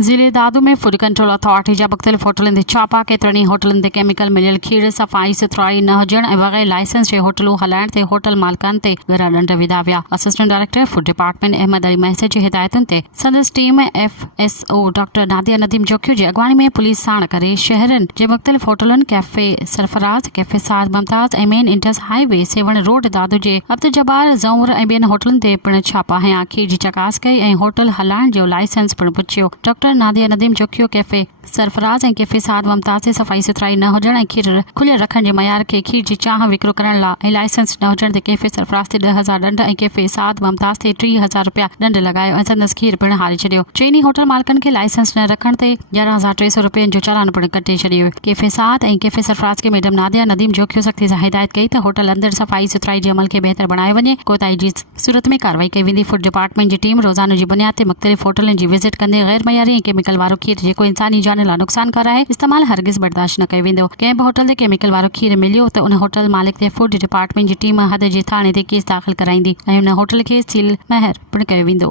ज़िले दादू में food control authority जा मुख़्तलिफ़ होटलनि ते छापा केतिरनि होटलनि ते केमिकल मिलियल खीर सफ़ाई सुथराई न हुजण ऐं बग़ैर लाइसेंस जे होटलूं हलाइण ते होटल मालिकान ते गरा ॾंड विधा विया। Assistant director food department Ahmad Ali महसे जी हिदायतुनि ते संदसि team FSO doctor Nadia Nadeem Jokhio जी अॻवानी में पुलिस साण करे शहरनि जे मुख़्तलिफ़ होटलनि कैफ़े सरफराज, कैफ़े साद मुमताज़ ऐं मेन इंटस हाईवे सेवण रोड दादू जे अब्दुल जब्बार ज़ऊर ऐं ॿियनि होटलनि ते पिणु छापा हयां। खीर जी चकास कई ऐं होटल हलाइण जो लाइसेंस पिणु पुछियो। डॉक्टर नादिया नदीम जोखियो कैफ़े सरफराज ऐं कैफ़े साद मुमताज़ ते सफ़ाई सुथराई न हुजण ऐं खीर खुलियल रखण जे मयार खे खीर जी चाह विकिरो करण लाइ ऐं लाइसेंस न हुजण ते कैफ़े सरफराज ते 10,000 ॾंड ऐं कैफ़े साद मुमताज़ ते 30,000 रुपया ॾंड लॻायो ऐं संदसि खीर पिणु हारे छॾियो। चइनी होटल मालिकनि खे लाइसेंस न रखण ते 11,300 रुपयनि जो चालान पिणु कटे छॾियो। कैफ़े साद ऐं कैफ़े सरफराज खे मैडम नादिया नदीम जोखियो सख़्ती सां हिदायत कई त होटल अंदरि सफ़ाई सुथराई जे अमल खे बहितर बणायो वञे। कोताही जी सूरत में कार्रवाई कई वेंदी। फूड डिपार्टमेंट जी टीम रोज़ानो जी बुनियाद ते मुख़्तलिफ़ होटलनि जी विज़िट कंदे गैर मयारी ऐं केमिकल वारो खीर जेको इंसानी जान लाइ नुक़सानकार आहे इस्तेमालु हरगिज़ बर्दाश्त न कयो वेंदो। कंहिं बि होटल ते केमिकल वारो खीर मिलियो त उन होटल मालिक ते फूड डिपार्टमेंट जी टीम हद जे थाणे ते केस दाख़िल कराईंदी ऐं उन होटल खे सील महर पिणु कयो वेंदो।